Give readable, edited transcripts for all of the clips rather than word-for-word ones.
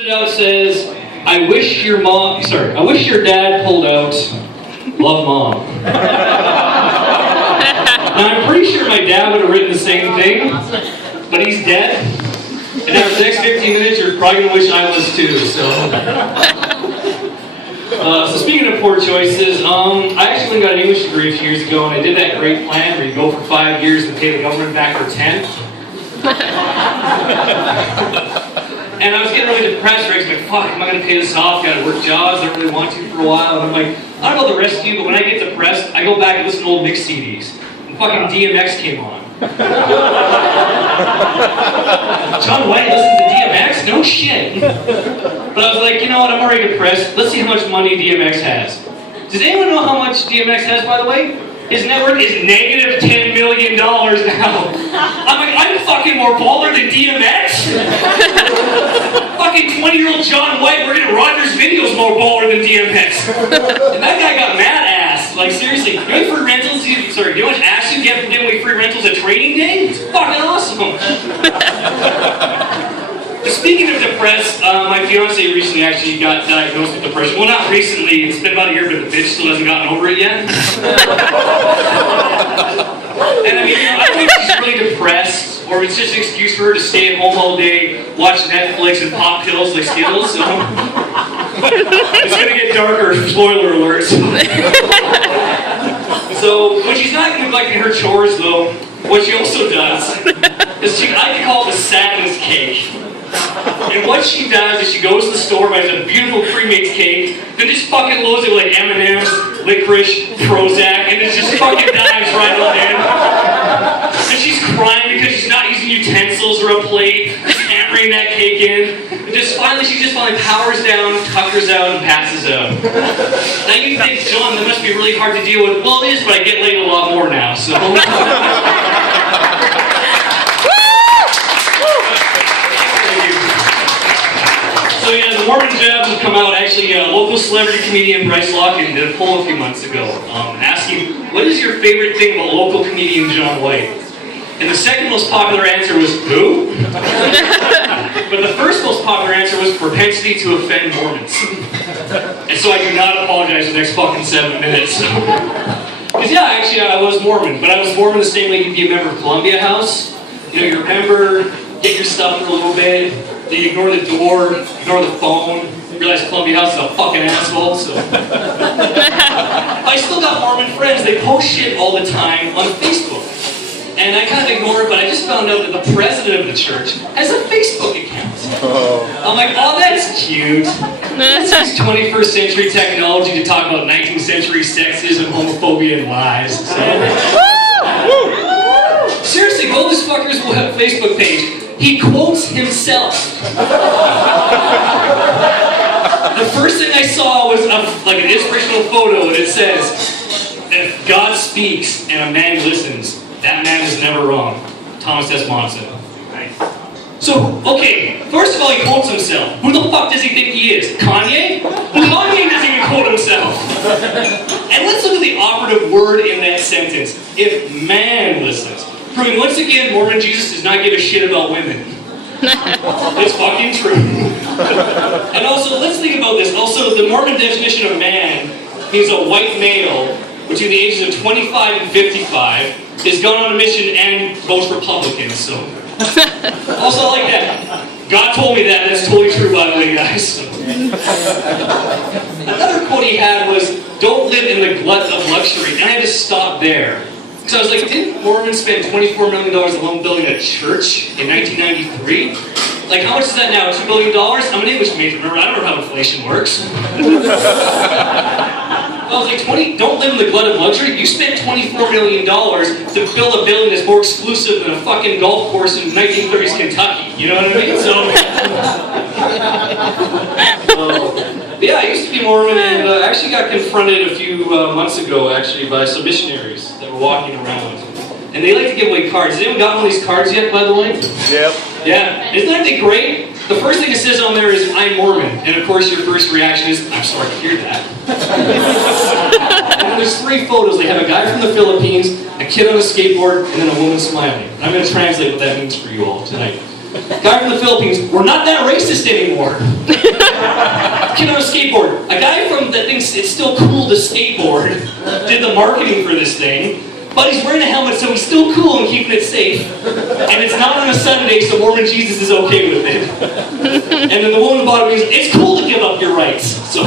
It out says, I wish your dad pulled out, love mom. Now I'm pretty sure my dad would have written the same thing, but he's dead. And after the next 15 minutes, you're probably going to wish I was too, so speaking of poor choices, I actually got an English degree a few years ago, and I did that great plan where you go for 5 years and pay the government back for 10. And I was getting really depressed, right? I was like, fuck, am I going to pay this off? Got to work jobs, I don't really want to for a while. And I'm like, I don't know the rest of you, but when I get depressed, I go back and listen to old mix CDs. And fucking DMX came on. John White listens to DMX? No shit. But I was like, you know what, I'm already depressed. Let's see how much money DMX has. Does anyone know how much DMX has, by the way? His net worth is negative $10 million now. I'm like, I'm fucking more baller than DMX? Fucking 20-year-old John White working at Rogers Video's more baller than DMX. And that guy got mad-assed. Like, seriously, you know free rentals? Sorry, you know how much ass you get for giving away free rentals at Training Day? It's fucking awesome. Speaking of depressed, my fiance recently actually got diagnosed with depression. Well, not recently. It's been about a year, but the bitch still hasn't gotten over it yet. And I mean, I don't think she's really depressed, or it's just an excuse for her to stay at home all day, watch Netflix, and pop pills like Skittles. So it's gonna get darker. Spoiler alert. So when she's not neglecting her chores, though, what she also does is I can call it the sadness cake. And what she does is she goes to the store, buys a beautiful pre-made cake, then just fucking loads it with like M&M's, licorice, Prozac, and it just fucking dives right on in. And she's crying because she's not using utensils or a plate, just hammering that cake in. And she just finally powers down, tuckers out, and passes out. Now you think, John, that must be really hard to deal with. Well, it is, but I get laid a lot more now, so. So yeah, the Mormon jabs have come out. Actually, local celebrity comedian Bryce Locken did a poll a few months ago asking, what is your favorite thing about local comedian John White? And the second most popular answer was, who? But the first most popular answer was propensity to offend Mormons. And so I do not apologize for the next fucking 7 minutes. Because yeah, actually I was Mormon, but I was Mormon the same way you'd be a member of Columbia House. You know, you remember, get your stuff for a little bit, then you ignore the door, ignore the phone, realize Columbia House is a fucking asshole, so. I still got Mormon friends, they post shit all the time on Facebook. And I kind of ignore it, but I just found out that the president of the church has a Facebook account. I'm like, oh, that's cute. Let's use 21st century technology to talk about 19th century sexism, homophobia, and lies. So. Seriously, go to this fucker's Facebook page. He quotes himself. The first thing I saw was like an inspirational photo, and it says, if God speaks and a man listens, that man is never wrong. Thomas S. Monson. Nice. So, okay, first of all, he quotes himself. Who the fuck does he think he is? Kanye? Well, Kanye doesn't even quote himself. And let's look at the operative word in that sentence. If man listens. Proving once again, Mormon Jesus does not give a shit about women. It's fucking true. And also, let's think about this. Also, the Mormon definition of man means a white male between the ages of 25 and 55 is gone on a mission and votes Republican, so. Also, I like that. God told me that. That's totally true, by the way, guys. Another quote he had was, don't live in the glut of luxury. And I had to stop there. So I was like, didn't Mormons spend $24 million alone building a church in 1993? Like, how much is that now? $2 billion? I'm an English major, remember? I don't know how inflation works. I was like, don't live in the glut of luxury? You spent $24 million to build a building that's more exclusive than a fucking golf course in 1930s Kentucky. You know what I mean? So, yeah, I used to be Mormon, and I actually got confronted a few months ago, actually, by some missionaries that were walking around. And they like to give away cards. Has anyone got one of these cards yet, by the way? Yep. Yeah. Isn't that great? The first thing it says on there is, I'm Mormon. And of course your first reaction is, I'm sorry to hear that. And there's 3 photos. They have a guy from the Philippines, a kid on a skateboard, and then a woman smiling. I'm going to translate what that means for you all tonight. Guy from the Philippines, we're not that racist anymore. Kid on a skateboard. A guy from that thinks it's still cool to skateboard did the marketing for this thing, but he's wearing a helmet, so he's still cool and keeping it safe. And it's not on a Sunday, so Mormon Jesus is okay with it. And then the woman at the bottom is, it's cool to give up your rights. So.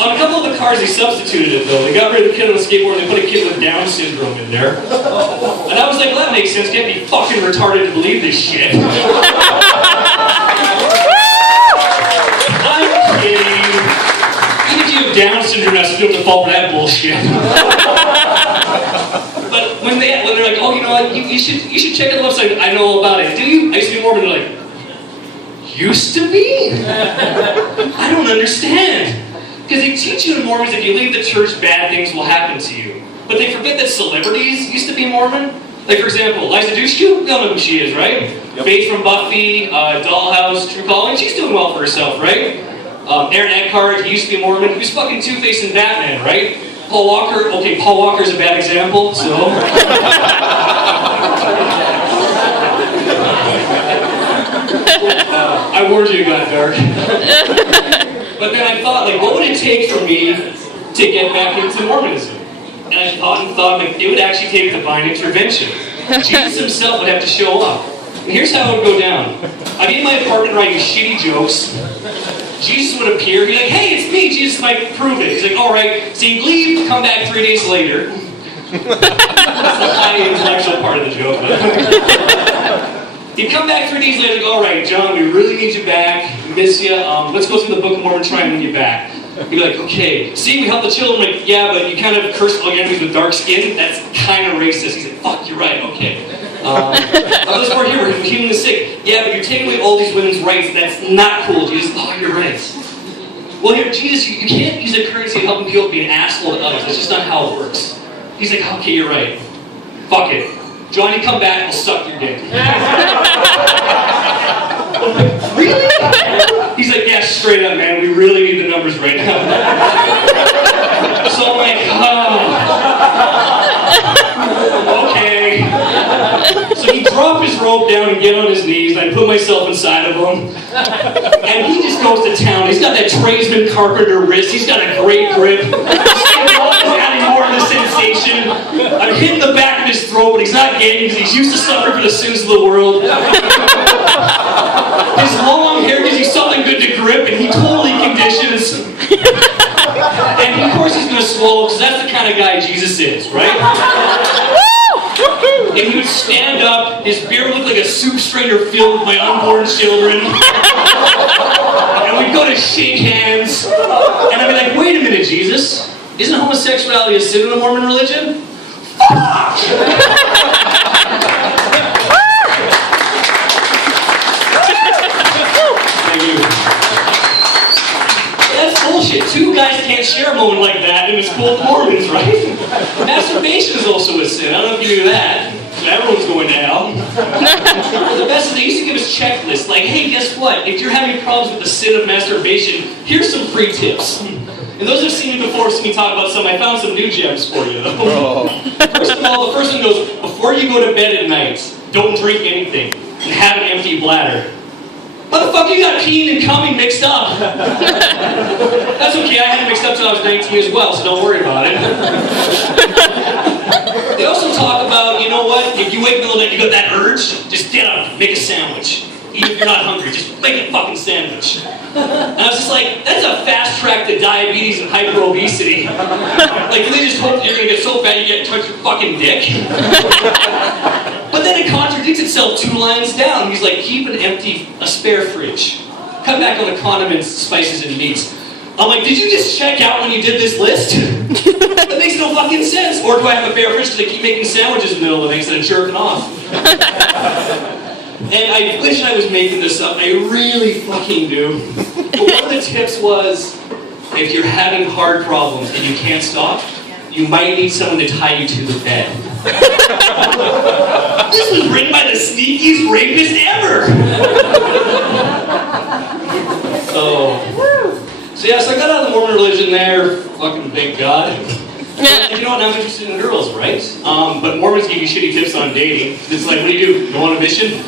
On a couple of the cars, they substituted it, though. They got rid of the kid on the skateboard and they put a kid with Down syndrome in there. And I was like, well, that makes sense. You can't be fucking retarded to believe this shit. I'm kidding. Even if you have Down syndrome, I still have to fall for that bullshit. But when they're like, oh, you know what, you should check out the website. I know all about it. Do you? I used to be Mormon. They're like, used to be? I don't understand. Because they teach you in Mormons if you leave the church, bad things will happen to you. But they forget that celebrities used to be Mormon. Like, for example, Liza Dushku, you all know who she is, right? Yep. Faith from Buffy, Dollhouse, True Calling, she's doing well for herself, right? Aaron Eckhart, he used to be Mormon. He was fucking Two-Face in Batman, right? Paul Walker, okay, Paul Walker's a bad example, so... I warned you it got dark. But then I thought, like, what would it take for me to get back into Mormonism? And I thought, like, it would actually take divine intervention. Jesus himself would have to show up. And here's how it would go down. I'd be in my apartment writing shitty jokes. Jesus would appear, he'd be like, hey, it's me. Jesus might prove it. He's like, all right. So he'd leave, come back 3 days later. That's the high intellectual part of the joke. He'd come back 3 days later and go, all right, John, we really need you back. We miss you. Let's go through the Book of Mormon, try and win you back. He'd be like, okay. See, we help the children. I'm like, yeah, but you kind of curse all your enemies with dark skin. That's kind of racist. He's like, fuck, you're right. Okay. Let's work here. We're healing the sick. Yeah, but you're taking away all these women's rights. That's not cool, Jesus. Oh, you're right. Well, here, Jesus, you can't use the currency of helping people be an asshole to others. That's just not how it works. He's like, okay, you're right. Fuck it. Johnny, come back, I'll suck your dick. Really? He's like, yeah, straight up, man, we really need the numbers right now. So I'm like, oh, okay. So he dropped his rope down and get on his knees, and I put myself inside of him. And he just goes to town. He's got that tradesman carpenter wrist, he's got a great grip. Adding more to the sensation. I'm hitting the back of his throat, but he's not getting because he's used to suffering for the sins of the world. His long hair gives you something good to grip, and he totally conditions. And of course he's going to swallow, because that's the kind of guy Jesus is, right? And he would stand up, his beard would look like a soup strainer filled with my unborn children. And we'd go to shake hands, and I'd be like, wait a minute, Jesus. Isn't homosexuality a sin in the Mormon religion? Fuck! Thank you. That's bullshit. Two guys can't share a moment like that in the school of Mormons, right? Masturbation is also a sin. I don't know if you knew that. Everyone's going to hell. The best is they used to give us checklists like, hey, guess what? If you're having problems with the sin of masturbation, here's some free tips. And those who've seen me before, seen me talk about some, I found some new gems for you, though. First of all, the first one goes, before you go to bed at night, don't drink anything and have an empty bladder. Motherfucker, you got peeing and coming mixed up. That's okay, I had it mixed up till I was 19 as well, so don't worry about it. They also talk about, you know what, if you wake in the middle of the night, you got that urge, just get up, make a sandwich. Even if you're not hungry, just make a fucking sandwich. And I was just like, that's a fast track to diabetes and hyper-obesity. Like, they just hope you're gonna get so fat you get touch your fucking dick. But then it contradicts itself 2 lines down. He's like, keep a spare fridge. Cut back on the condiments, spices, and meats. I'm like, did you just check out when you did this list? That makes no fucking sense. Or do I have a spare fridge because I keep making sandwiches in the middle of the night instead of jerking off? And I wish I was making this up. I really fucking do. But one of the tips was, if you're having hard problems and you can't stop, you might need someone to tie you to the bed. This was written by the sneakiest rapist ever. So yeah, so I got out of the Mormon religion there. Fucking thank God. Like, you know what, I'm interested in girls, right? But Mormons give you shitty tips on dating. It's like, what do you do? Go on a mission?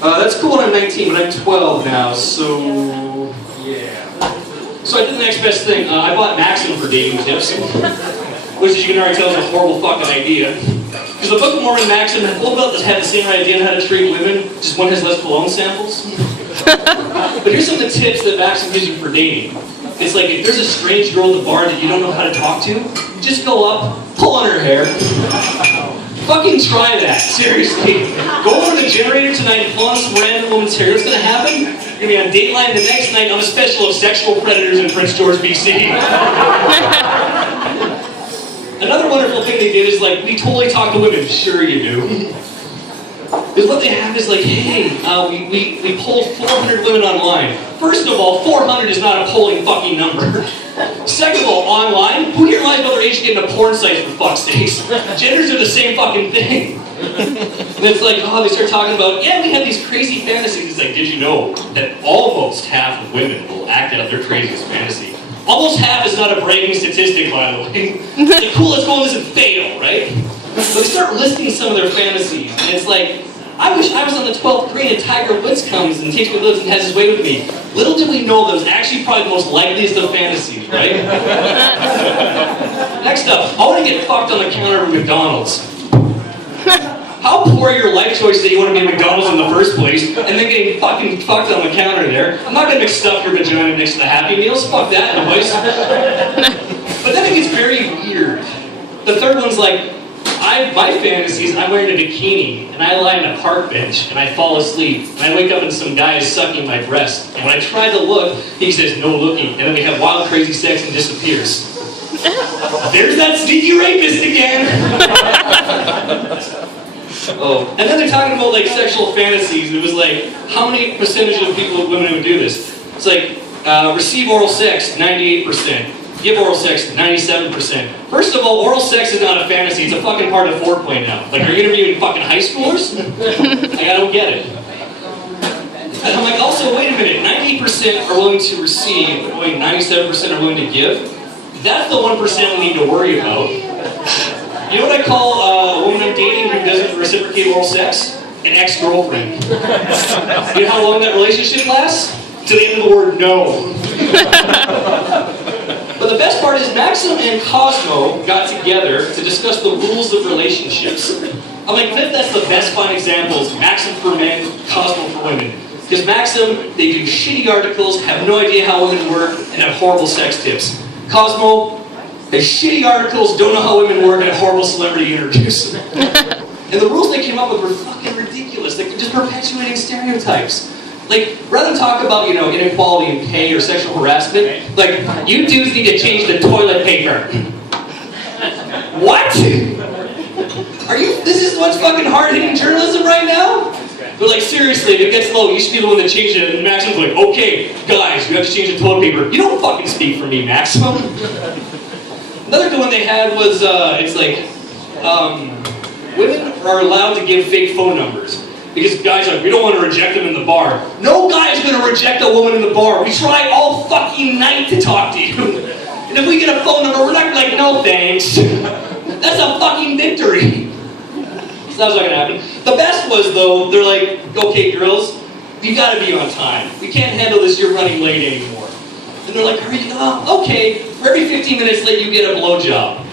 That's cool when I'm 19, but I'm 12 now, so yeah. So I did the next best thing. I bought Maxim for dating tips, which, as you can already tell, is a horrible fucking idea. Because the Book of Mormon Maxim, both of us have the same idea on how to treat women, just one has less cologne samples. But here's some of the tips that Maxim gives you for dating. It's like, if there's a strange girl at the bar that you don't know how to talk to, just go up, pull on her hair. Fucking try that, seriously. Go over to the generator tonight and pull on some random woman's hair. What's gonna happen? You're gonna be on Dateline the next night on a special of sexual predators in Prince George, BC. Another wonderful thing they did is like, we totally talk to women. Sure you do. Because what they have is like, hey, we polled 400 women online. First of all, 400 is not a polling fucking number. Second of all, online, who here lies about their age to get into porn sites for fuck's sakes? Genders are the same fucking thing. And it's like, oh, they start talking about, yeah, we have these crazy fantasies. It's like, did you know that almost half of women will act out their craziest fantasy? Almost half is not a bragging statistic, by the way. It's like, cool, let's go on this and fail, right? But they start listing some of their fantasies, and it's like, I wish I was on the 12th green and Tiger Woods comes and takes me to and has his way with me. Little did we know that was actually probably the most likeliest of fantasies, right? Next up, I want to get fucked on the counter at McDonald's. How poor are your life choices that you want to be at McDonald's in the first place, and then getting fucking fucked on the counter there? I'm not going to stuff your vagina next to the Happy Meals. Fuck that noise. But then it gets very weird. The third one's like, my fantasies, I'm wearing a bikini, and I lie on a park bench, and I fall asleep, and I wake up and some guy is sucking my breast. And when I try to look, he says, no looking, and then we have wild, crazy sex and disappears. There's that sneaky rapist again! Oh, and then they're talking about like sexual fantasies, and it was like, how many percentage of people, women would do this? It's like, receive oral sex, 98%. Give oral sex, 97%. First of all, oral sex is not a fantasy, it's a fucking part of foreplay now. Like, are you interviewing fucking high schoolers? Like, I don't get it. And I'm like, also, wait a minute, 90% are willing to receive, but only 97% are willing to give? That's the 1% we need to worry about. You know what I call a woman I'm dating who doesn't reciprocate oral sex? An ex-girlfriend. You know how long that relationship lasts? To the end of the word no. But the best part is Maxim and Cosmo got together to discuss the rules of relationships. I'm like, if that's the best fine examples, Maxim for men, Cosmo for women. Because Maxim, they do shitty articles, have no idea how women work, and have horrible sex tips. Cosmo, they shitty articles, don't know how women work, and have horrible celebrity interviews. And the rules they came up with were fucking ridiculous. They're just perpetuating stereotypes. Like, rather than talk about, you know, inequality in pay or sexual harassment, like, you dudes need to change the toilet paper. What? This is what's fucking hard-hitting journalism right now? They're like, seriously, if it gets low, you should be the one to change it. And Maxim's like, okay, guys, you have to change the toilet paper. You don't fucking speak for me, Maximum. Another good one they had was, it's like, women are allowed to give fake phone numbers. Because guys are like, we don't want to reject them in the bar. No guy's going to reject a woman in the bar. We try all fucking night to talk to you. And if we get a phone number, we're not going to be like, no thanks. That's a fucking victory. So that was not going to happen. The best was, though, they're like, okay, girls, you got to be on time. We can't handle this, you're running late anymore. And they're like, okay, for every 15 minutes late, you get a blowjob.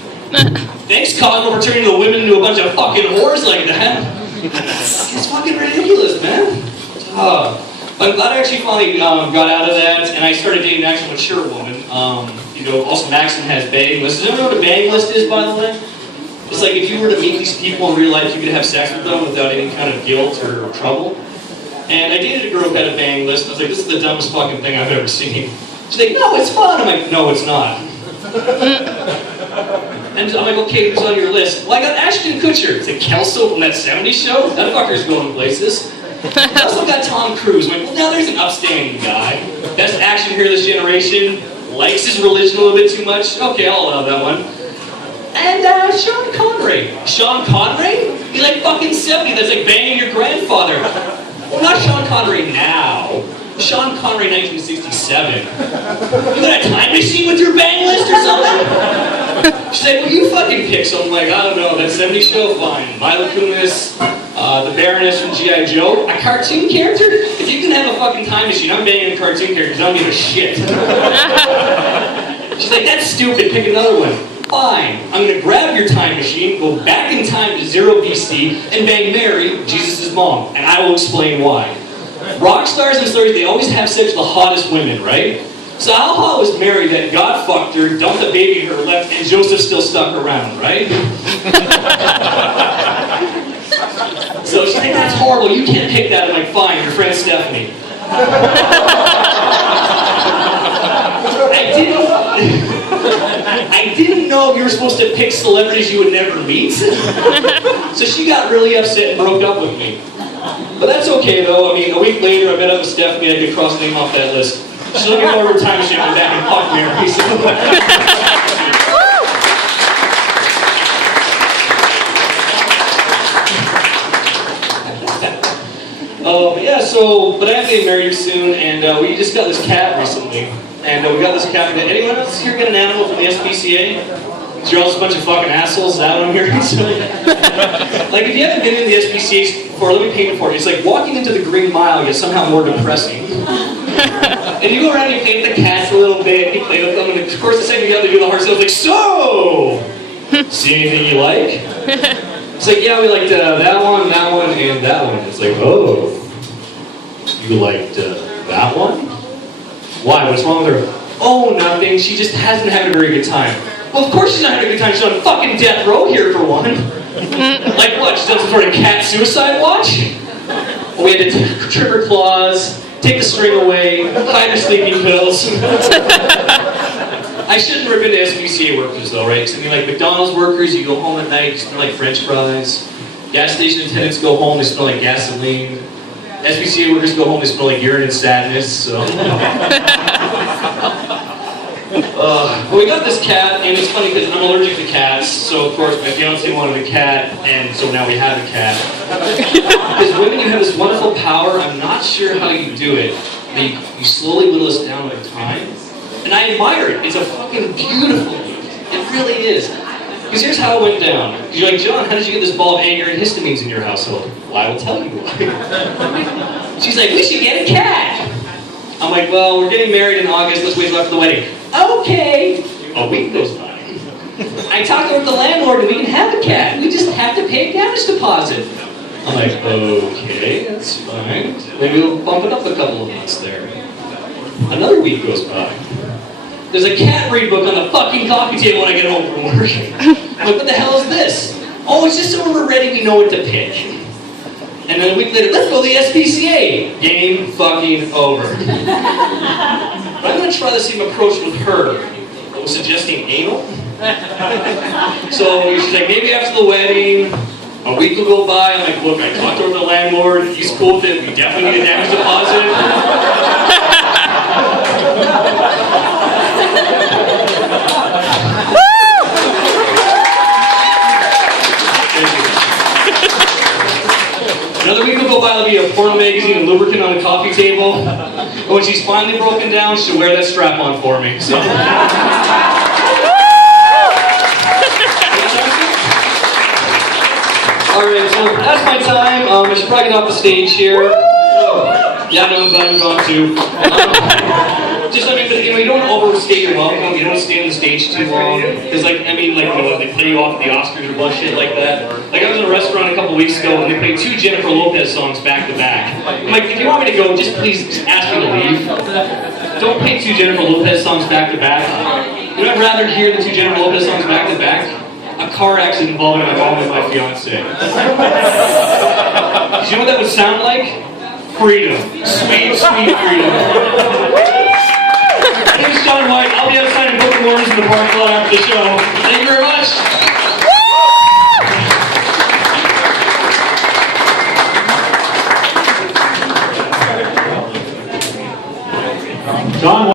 Thanks, Cosmo, for turning the women into a bunch of fucking whores like that. It's fucking ridiculous, man. I'm glad I actually finally got out of that, and I started dating an actual mature woman. You know, also Maxim has bang lists. Does anyone know what a bang list is, by the way? It's like if you were to meet these people in real life, you could have sex with them without any kind of guilt or trouble. And I dated a girl who had a bang list, and I was like, this is the dumbest fucking thing I've ever seen. She's like, no, it's fun. I'm like, no, it's not. And I'm like, okay, who's on your list? Well, I got Ashton Kutcher. It's like Kelso from that 70s show. That fucker's going places. I also got Tom Cruise. I'm like, well, now there's an upstanding guy. Best action hero this generation. Likes his religion a little bit too much. Okay, I'll allow that one. And Sean Connery. Sean Connery? He's like fucking 70. That's like banging your grandfather. Well, not Sean Connery now. Sean Connery 1967. You got a time machine with your bang list or something? She's like, well, you fucking pick. So I'm like, I don't know, that 70s show, fine. Mila Kunis, the Baroness from G.I. Joe, a cartoon character? If you can have a fucking time machine, I'm banging a cartoon character because I don't give a shit. She's like, that's stupid, pick another one. Fine, I'm gonna grab your time machine, go back in time to 0 BC, and bang Mary, Jesus' mom, and I will explain why. Rock stars and stories, they always have sex with the hottest women, right? So how hot was Mary that God fucked her, dumped the baby in her left, and Joseph still stuck around, right? So she's like, that's horrible, you can't pick that. I'm like, fine, your friend Stephanie. I didn't know you were supposed to pick celebrities you would never meet. So she got really upset and broke up with me. But that's okay though. I mean, a week later I met up with Stephanie, I could cross her name off that list. She let me go over her time machine and back and fuck Mary. But I'm getting married soon, and we just got this cat recently. And we got this cat. Anyone else here get an animal from the SPCA? So you're all a bunch of fucking assholes, is that what I'm hearing? So, like, if you haven't been in the SPCA before, let me paint it for you. It's like walking into the Green Mile gets somehow more depressing. And you go around and you paint the cats a little bit, you play with them, and of course the second you get out, they do the hard stuff, like, so! See anything you like? It's like, yeah, we liked that one, and that one. It's like, oh. You liked that one? Why? What's wrong with her? Oh, nothing. She just hasn't had a very good time. Well, of course she's not having a good time. She's on fucking death row here for one. Like what? She's on some sort of cat suicide watch? Well, we had to trip her claws, take the string away, hide her sleeping pills. I shouldn't rip into SPCA workers though, right? Because I mean, like McDonald's workers, you go home at night, you smell like French fries. Gas station attendants go home, they smell like gasoline. SPCA workers go home, they smell like urine and sadness, so. But we got this cat, and it's funny because I'm allergic to cats, so of course my fiance wanted a cat, and so now we have a cat. Because women, you have this wonderful power, I'm not sure how you do it, but you slowly whittle us down over time. And I admire it, it's a fucking beautiful gift, it really is. Because here's how it went down. You're like, John, how did you get this ball of anger and histamines in your household? Well, I will tell you why. She's like, we should get a cat. I'm like, well, we're getting married in August, let's wait till after the wedding. Okay. A week goes by. I talked with the landlord and we can have a cat. We just have to pay a damage deposit. I'm like, okay, that's fine. Maybe we'll bump it up a couple of months there. Another week goes by. There's a cat breed book on the fucking coffee table when I get home from work. I'm like, what the hell is this? Oh, it's just so when we're ready, we know what to pick. And then a week later, let's go to the SPCA. Game fucking over. But I'm going to try the same approach with her. I was suggesting anal. So she's like, maybe after the wedding, a week will go by. I'm like, look, I talked to the landlord. He's cool with it. We definitely need a damage deposit. Another week will go by, there'll be a porno magazine and lubricant on the coffee table. But when she's finally broken down, she'll wear that strap on for me. So. Alright, so that's my time. I should probably get off the stage here. Yeah, no, I'm glad I'm gone too. Just, I mean, but, you know, you don't overstate your welcome. You don't stay on the stage too long. Because, like, I mean, like, you know, they play you off at the Oscars or bullshit like that. Like, I was in a restaurant a couple weeks ago and they played 2 Jennifer Lopez songs back to back. I'm like, if you want me to go, just please just ask me to leave. Don't play 2 Jennifer Lopez songs back to back. You know, I'd rather hear the 2 Jennifer Lopez songs back to back. A car accident involving my mom and my fiance. You know what that would sound like? Freedom. Sweet, sweet freedom. My name is John White. I'll be outside in Book of Mormons in the parking lot after the show. Thank you very much. John